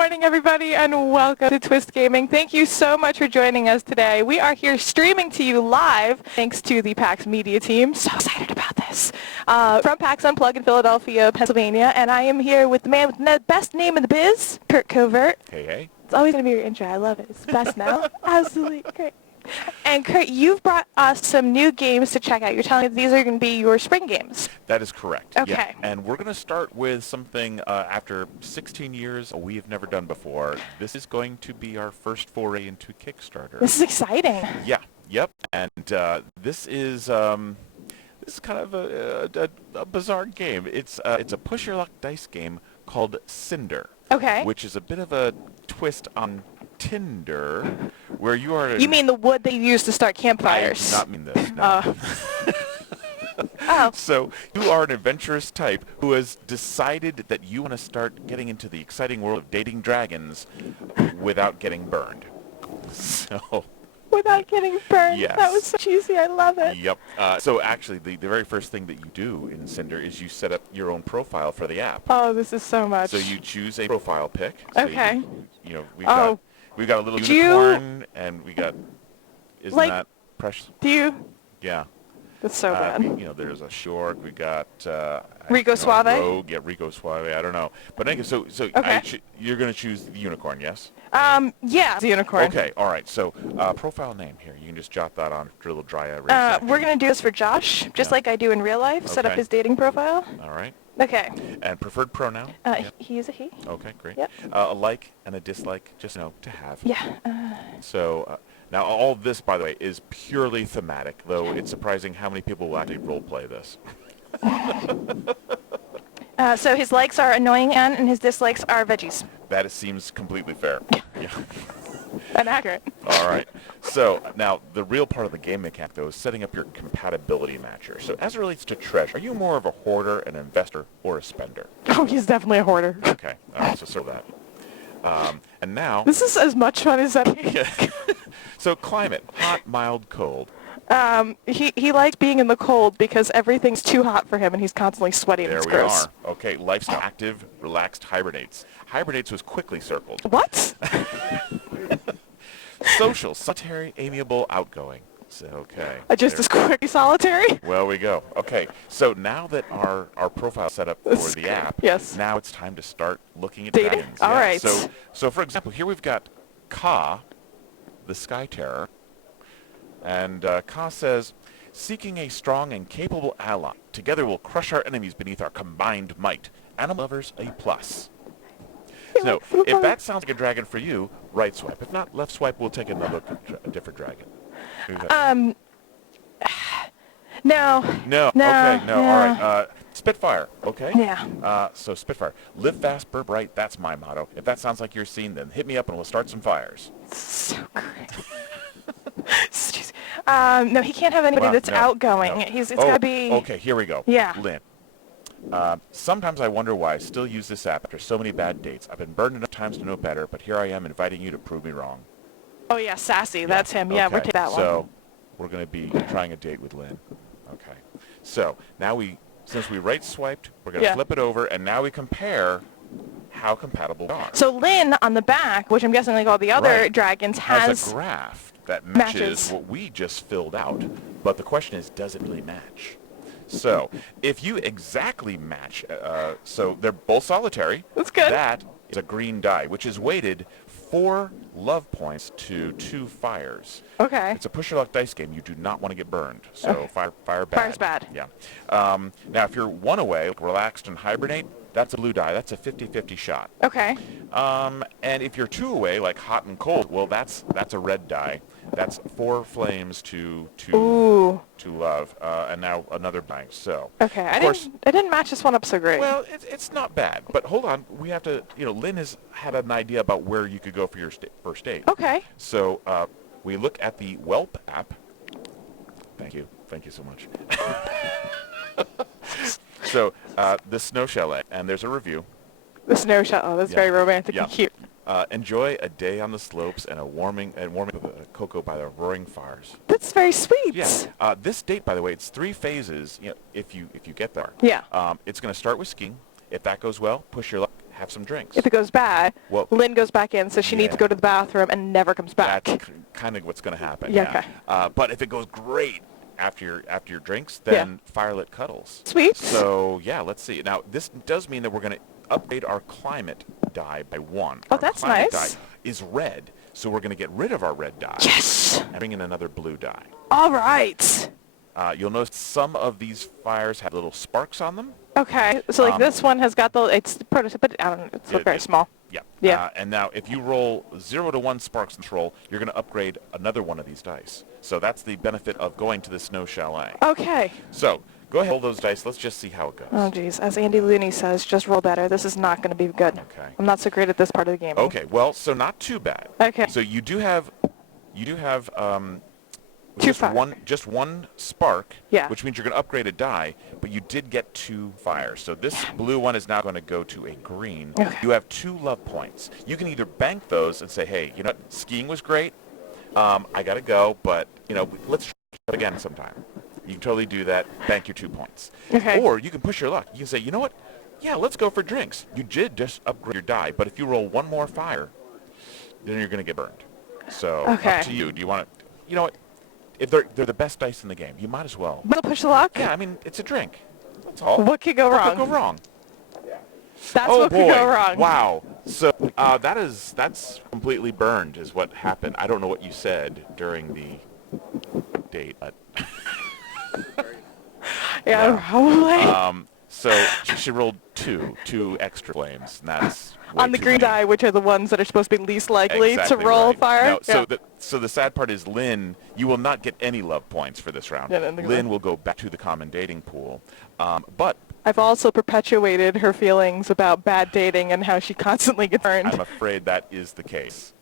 morning, everybody, and welcome to Twist Gaming. Thank you so much for joining us today. We are here streaming to you live, thanks to the PAX media team. So excited about this. From PAX Unplugged in Philadelphia, Pennsylvania, and I am here with the man with the best name in the biz, Kurt Covert. Hey, hey. It's always going to be your intro. I love it. It's the best now. Absolutely great. And Kurt, you've brought us some new games to check out. You're telling me these are going to be your spring games. That is correct. Okay. Yeah. And we're going to start with something after 16 years we have never done before. This is going to be our first foray into Kickstarter. This is exciting. Yeah. Yep. And this is kind of a bizarre game. It's a push your luck dice game called Cinder. Okay. Which is a bit of a twist on Tinder, where you are... You mean the wood that you use to start campfires? I do not mean this, no. Oh. So you are an adventurous type who has decided that you want to start getting into the exciting world of dating dragons without getting burned. So... Without getting burned. Yes. That was so cheesy. I love it. Yep. So actually, the very first thing that you do in Cinder is you set up your own profile for the app. Oh, this is so much. So you choose a profile pic. So Okay. We've got a little unicorn, and we got... Isn't that precious? Do you? Yeah. That's so bad. There's a short. We got Rico Suave? Rogue, yeah, Rico Suave. I don't know, but anyway, so Okay. You're going to choose the unicorn, yes? Yeah, the unicorn. Okay, all right. So profile name here. You can just jot that on for a little dry erase. We're gonna do this for Josh, just like I do in real life. Set up Okay. his dating profile. All right. Okay. And preferred pronoun? He is a he. Okay, great. Yep. A like and a dislike, just to have. Yeah. So now all of this, by the way, is purely thematic, though it's surprising how many people will actually role play this. So his likes are annoying and his dislikes are veggies. That seems completely fair. Yeah. And accurate. All right. So now the real part of the game mechanic, though, is setting up your compatibility matcher. So as it relates to treasure, are you more of a hoarder, an investor, or a spender? Oh, he's definitely a hoarder. Okay. All right. So sort of that. And now... This is as much fun as that. So climate, hot, mild, cold. He likes being in the cold because everything's too hot for him and he's constantly sweating. There it's we gross. are. Okay. Lifestyle, active, relaxed, hibernates. Hibernates was quickly circled. What? Social, solitary, amiable, outgoing. So, okay. Just as quickly solitary? Well, we go. Okay, so now that our profile is set up for the app, yes. Now it's time to start looking at Dating. dragons. All right. So for example, here we've got Ka, the Sky Terror, and Ka says, seeking a strong and capable ally. Together we'll crush our enemies beneath our combined might. Animal lovers, a plus. So, if that sounds like a dragon for you, right swipe. If not, left swipe, we'll take another different dragon. No. No. Okay. No. Yeah. All right. Spitfire. Okay. Yeah. So Spitfire. Live fast, burn bright. That's my motto. If that sounds like your scene, then hit me up and we'll start some fires. So great. No, he can't have anybody that's outgoing. No. It's got to be... Okay. Here we go. Yeah. Lynn. Sometimes I wonder why I still use this app after so many bad dates. I've been burned enough times to know better, but here I am inviting you to prove me wrong. Oh, yeah, sassy. That's him. Yeah, we're taking that one. So we're going to be trying a date with Lynn. Okay. So now since we right swiped, we're going to flip it over, and now we compare how compatible we are. So Lynn on the back, which I'm guessing like all the other dragons, has a graph that matches what we just filled out. But the question is, does it really match? So if you exactly match, so they're both solitary. That's good. That is a green die, which is weighted 4 love points to 2 fires. Okay. It's a push your luck dice game. You do not want to get burned. So fire bad. Fire's bad. Yeah. Now if you're 1 away, like relaxed and hibernate, that's a blue die. That's a 50-50 shot. Okay. And if you're 2 away, like hot and cold, well, that's a red die. That's 4 flames to love, and now another blank. So okay, I didn't match this one up so great. Well, it's not bad, but hold on, we have to. Lynn has had an idea about where you could go for your first date. Okay. So we look at the Whelp app. Thank you so much. So the Snow Chalet, and there's a review. The Snow Chalet. Oh, that's very romantic and cute. Enjoy a day on the slopes and warming of cocoa by the roaring fires. That's very sweet. Yeah. This date, by the way, it's 3 phases. If you get there. Yeah. It's going to start with skiing. If that goes well, push your luck. Have some drinks. If it goes bad, Well, Lynn goes back in, so she needs to go to the bathroom and never comes back. That's kind of what's going to happen. Yeah, okay. But if it goes great after your drinks, then Firelit cuddles. Sweet. So yeah, let's see. Now this does mean that we're going to upgrade our climate die by 1. Oh, our that's climate nice. Die is red, so we're going to get rid of our red die. Yes. And bring in another blue die. All right. You'll notice some of these fires have little sparks on them. Okay, so like this one has got it's prototype, but I don't know, it's very small. Yeah. Yeah. And now if you roll 0 to 1 sparks in this roll, you're going to upgrade another one of these dice. So that's the benefit of going to the Snow Chalet. Okay. So go ahead, roll those dice. Let's just see how it goes. Oh, geez. As Andy Looney says, just roll better. This is not going to be good. Okay. I'm not so great at this part of the game. Okay. Well, so not too bad. Okay. So you do have Two fire. just one spark, Yeah. which means you're going to upgrade a die, but you did get 2 fires. So this blue one is now going to go to a green. Okay. You have 2 love points. You can either bank those and say, hey, you know what, skiing was great. I got to go, but, let's try it again sometime. You can totally do that. Bank your 2 points. Okay. Or you can push your luck. You can say, you know what? Yeah, let's go for drinks. You did just upgrade your die, but if you roll 1 more fire, then you're going to get burned. So up to you. Do you want to, you know what? If they're the best dice in the game, you might as well. Will push the luck? Yeah, I mean, it's a drink. That's all. What could go wrong? What could go wrong? That's Oh what boy! could go wrong. Wow. So that's completely burned, is what happened. I don't know what you said during the date. But Yeah, probably. So she rolled two extra flames, and that's way On the too green many. die, which are the ones that are supposed to be least likely Exactly to roll right. fire. No, so the sad part is, Lynn, you will not get any love points for this round. Yeah, Lynn will go back to the common dating pool. But I've also perpetuated her feelings about bad dating and how she constantly gets burned. I'm afraid that is the case.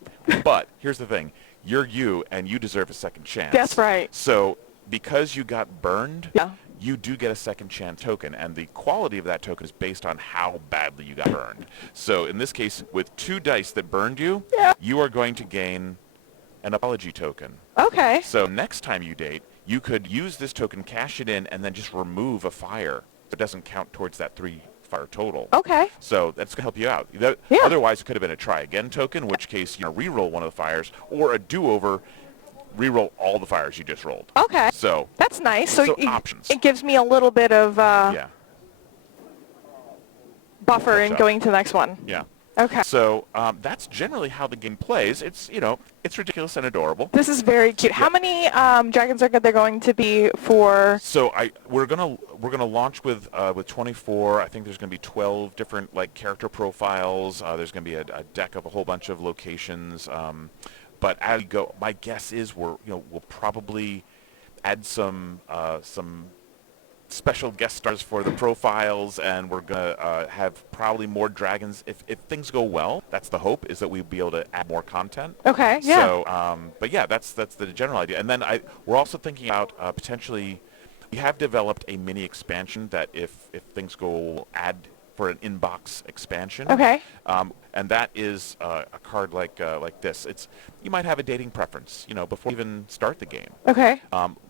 But here's the thing. You're you, and you deserve a second chance. That's right. So because you got burned, Yeah. you do get a second chance token, and the quality of that token is based on how badly you got burned. So in this case, with 2 dice that burned you, you are going to gain an apology token. Okay. So next time you date, you could use this token, cash it in, and then just remove a fire. It doesn't count towards that 3 fire total. Okay. So that's going to help you out. Otherwise, it could have been a try again token, in which case, re-roll one of the fires, or a do-over, re-roll all the fires you just rolled. Okay. So that's nice. So options. It gives me a little bit of buffer in going to the next one. Yeah. Okay. So that's generally how the game plays. It's it's ridiculous and adorable. This is very cute. How many dragons are there going to be for? So we're gonna launch with 24. I think there's gonna be 12 different character profiles. There's gonna be a deck of a whole bunch of locations. But as we go, my guess is we'll probably add some special guest stars for the profiles, and we're gonna have probably more dragons. If things go well, that's the hope, is that we'll be able to add more content. Okay. Yeah. So, but yeah, that's the general idea. And then we're also thinking about potentially, we have developed a mini expansion that if things go, we'll add for an inbox expansion. Okay. And that is a card like this. You might have a dating preference, before you even start the game. Okay.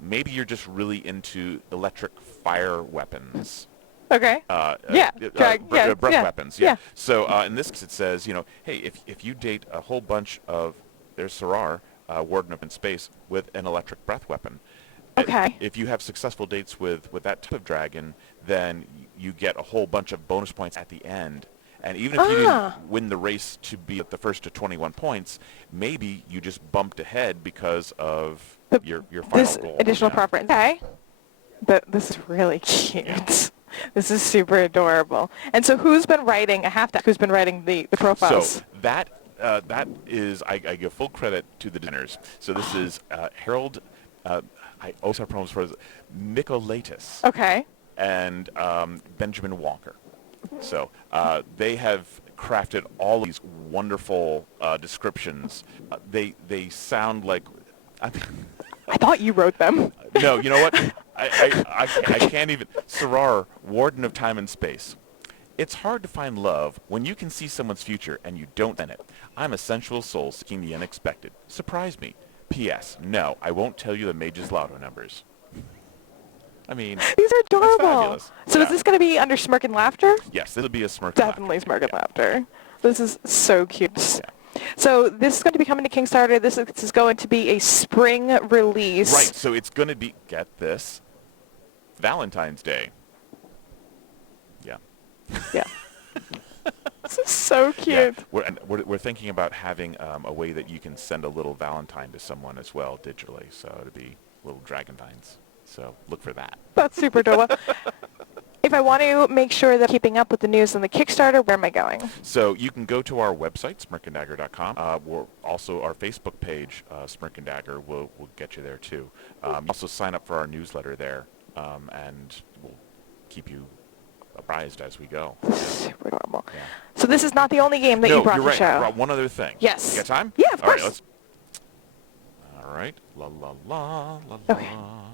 Maybe you're just really into electric fire weapons. Okay. Breath weapons. Yeah. So in this case, it says, hey, if you date a whole bunch of, there's Sarar, Warden of Space, with an electric breath weapon. Okay. If you have successful dates with that type of dragon, then you get a whole bunch of bonus points at the end. And even if you didn't win the race to be at the first to 21 points, maybe you just bumped ahead because of your final goal. Additional preference. Okay. This is really cute. Yeah. This is super adorable. And so who's been writing, I have to, who's been writing the profiles? So that is, I give full credit to the designers. So this is Harold, I also have problems for Nicolatus. Okay. And Benjamin Walker. So they have crafted all these wonderful descriptions. They sound like... I thought you wrote them. No, you know what? I can't even... Sarar, Warden of Time and Space. It's hard to find love when you can see someone's future and you don't in it. I'm a sensual soul seeking the unexpected. Surprise me. P.S. No, I won't tell you the mage's lotto numbers. I mean, These are that's adorable. fabulous. So Yeah. is this going to be under Smirk and Laughter? Yes, it'll be a Smirk. Definitely Smirk and Laughter. This is so cute. Yeah. So this is going to be coming to Kickstarter. This is going to be a spring release. Right, so it's going to be, get this, Valentine's Day. Yeah. Yeah. This is so cute. Yeah. We're thinking about having a way that you can send a little Valentine to someone as well digitally. So it'll be little dragon vines. So look for that. That's super adorable. If I want to make sure that I'm keeping up with the news on the Kickstarter, where am I going? So you can go to our website, smirkanddagger.com. Or also our Facebook page, Smirk and Dagger, will get you there too. Also sign up for our newsletter there, and we'll keep you apprised as we go. Super adorable. Yeah. So this is not the only game that No, you brought you're to right. the show. I brought one other thing. Yes. You got time? Yeah, of All right, course. all right. La la la la Okay. la.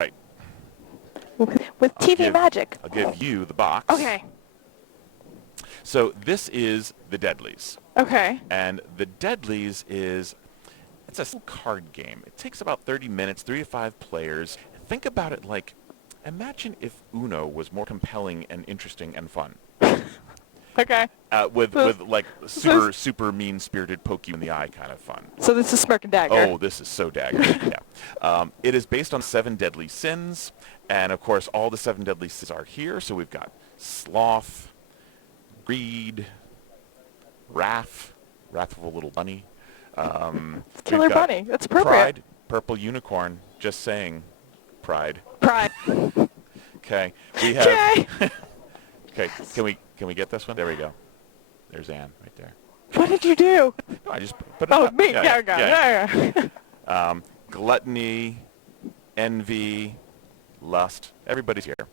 Right. With TV magic. I'll give you the box. Okay. So this is the Deadlies. Okay. And the Deadlies it's a simple card game. It takes about 30 minutes, 3 to 5 players. Think about it like, imagine if Uno was more compelling and interesting and fun. Okay. With like super mean-spirited poke you in the eye kind of fun. So this is Smirk and Dagger. Oh, this is so Dagger. Yeah. It is based on 7 deadly sins, and of course all the 7 deadly sins are here. So we've got sloth, greed, wrath of a little bunny. Killer we've got bunny. That's appropriate. Pride, purple unicorn. Just saying, pride. Pride. Okay. We have. Okay. Okay. Can we get this one? There we go. There's Anne right there. What did you do? No, I just put it Oh, up. me. Yeah. Yeah. Gluttony, envy, lust. Everybody's here.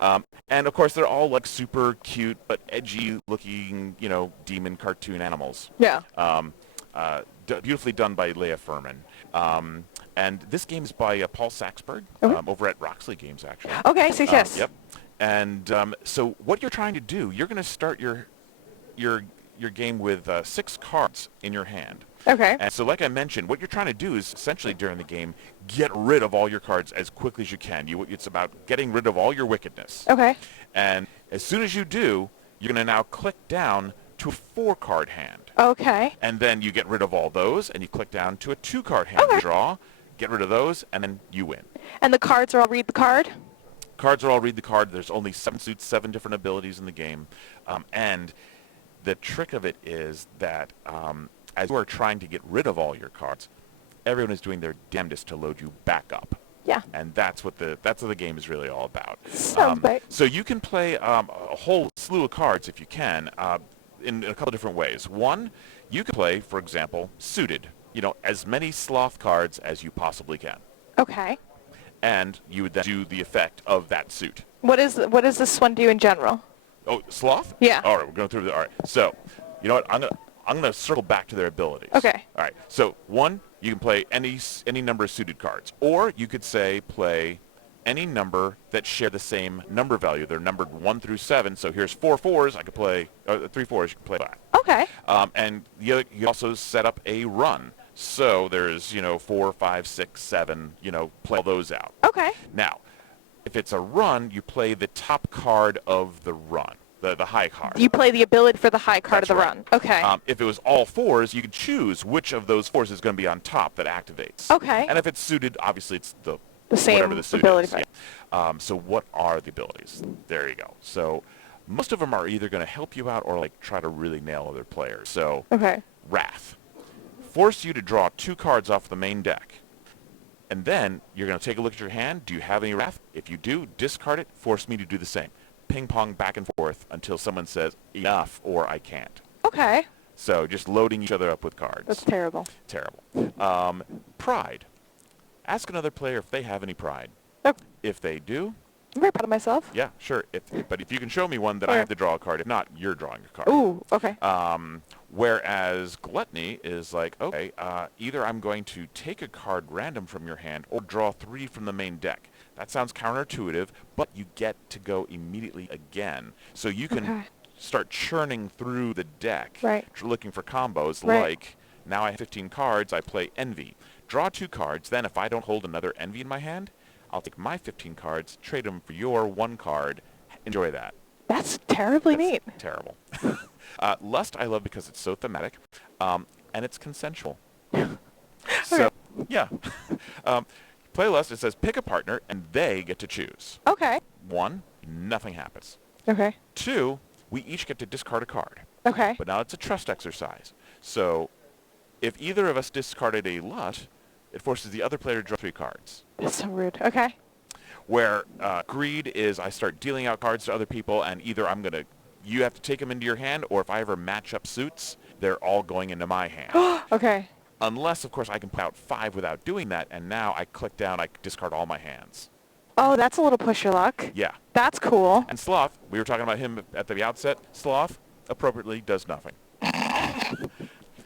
And of course, they're all like super cute but edgy-looking, demon cartoon animals. Yeah. Beautifully done by Leah Furman. And this game is by Paul Saxberg over at Roxley Games, actually. Okay. Yes. Yep. And so what you're trying to do, you're going to start your game with 6 cards in your hand. Okay. And so like I mentioned, what you're trying to do is essentially during the game, get rid of all your cards as quickly as you can. It's about getting rid of all your wickedness. Okay. And as soon as you do, you're going to now click down to a 4-card hand. Okay. And then you get rid of all those, and you click down to a 2-card hand to draw, get rid of those, and then you win. And the cards are all read the card? Cards are all read the card. There's only 7 suits, 7 different abilities in the game. And the trick of it is that as you are trying to get rid of all your cards, everyone is doing their damnedest to load you back up. Yeah. And that's what the game is really all about. Sounds right. So you can play a whole slew of cards if you can in a couple different ways. One, you can play, for example, suited. As many sloth cards as you possibly can. Okay. And you would then do the effect of that suit. What does this one do in general? Oh, sloth? Yeah. All right, we're going through all right. So, you know what? I'm gonna circle back to their abilities. Okay. All right. So, one, you can play any number of suited cards, or you could say play any number that share the same number value. They're numbered 1 through 7. So here's 4 4s. I could play 3 4s. You can play that. Okay. And you also set up a run. So there's 4, 5, 6, 7. Play all those out. Okay. Now, if it's a run, you play the top card of the run, the high card. You play the ability for the high card That's of the right. run. Okay. If it was all 4s, you could choose which of those 4s is going to be on top that activates. Okay. And if it's suited, obviously it's the same whatever the suit ability. is. Yeah. So what are the abilities? There you go. So most of them are either going to help you out or like try to really nail other players. So Okay. Wrath. Force you to draw 2 cards off the main deck. And then you're going to take a look at your hand. Do you have any Wrath? If you do, discard it. Force me to do the same. Ping pong back and forth until someone says enough or I can't. Okay. So just loading each other up with cards. That's terrible. Terrible. Pride. Ask another player if they have any pride. Okay. If they do, I'm very proud of myself. yeah, sure. But if you can show me one, then I have to draw a card. If not, you're drawing a card. Ooh. Okay. Whereas gluttony is like, okay, either I'm going to take a card random from your hand or draw 3 from the main deck. That sounds counterintuitive, but you get to go immediately again. So you can start churning through the deck, Right. looking for combos Right. like, now I have 15 cards, I play Envy. draw 2 cards. Then if I don't hold another Envy in my hand, I'll take my 15 cards, trade them for your 1 card. Enjoy that. That's terribly neat. Terrible. Lust I love because it's so thematic, and it's consensual. So, yeah. Play Lust, it says pick a partner, and they get to choose. Okay. 1, nothing happens. Okay. 2, we each get to discard a card. Okay. But now it's a trust exercise. So if either of us discarded a Lust, it forces the other player to draw 3 cards. That's so rude. Okay. Where greed is I start dealing out cards to other people, and either you have to take them into your hand, or if I ever match up suits, they're all going into my hand. Okay. Unless, of course, I can put out 5 without doing that, and now I click down, I discard all my hands. Oh, that's a little push your luck. Yeah. That's cool. And Sloth, we were talking about him at the outset. Sloth, appropriately, does nothing.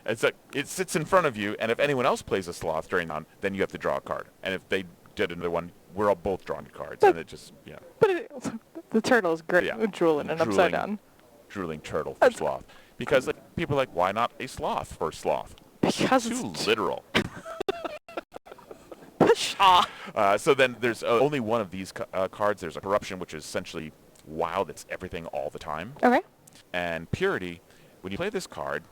It sits in front of you, and if anyone else plays a Sloth during on, then you have to draw a card. And if they did another one, we're all both drawing cards, and it just, But the turtle is great. Yeah. Drooling and upside down. Drooling turtle for Sloth. Because people are like, why not a Sloth for Sloth? Because Too it's literal. Pshaw. So then there's only one of these cards. There's a Corruption, which is essentially wild. It's everything all the time. Okay. And Purity, when you play this card,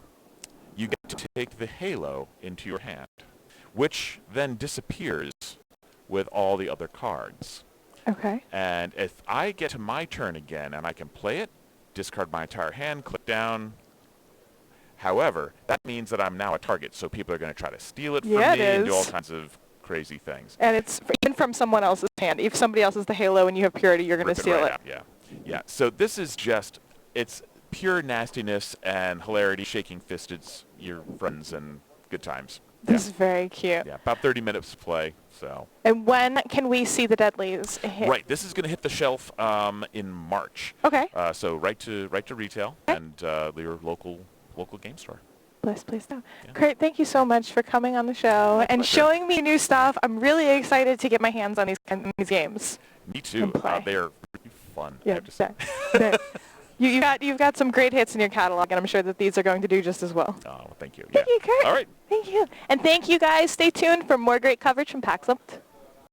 you get to take the Halo into your hand, which then disappears with all the other cards. Okay. And if I get to my turn again and I can play it, discard my entire hand, click down. However, that means that I'm now a target, so people are going to try to steal it from me and do all kinds of crazy things. And it's even from someone else's hand. If somebody else is the Halo and you have Purity, you're going to steal it. Out. Yeah. So this is just, it's pure nastiness and hilarity, shaking fisted your friends and good times. This is very cute. Yeah, about 30 minutes to play. So. And when can we see the Deadlies hit? Right, this is going to hit the shelf in March. Okay. So right to retail and your local game store. Please no. Yeah. Great, thank you so much for coming on the show and showing me new stuff. I'm really excited to get my hands on these games. Me too. They are really fun. Yeah. I have to say. You've got some great hits in your catalog, and I'm sure that these are going to do just as well. Oh, thank you. Thank you, Kurt. All right. Thank you. And thank you, guys. Stay tuned for more great coverage from PAX Unplugged.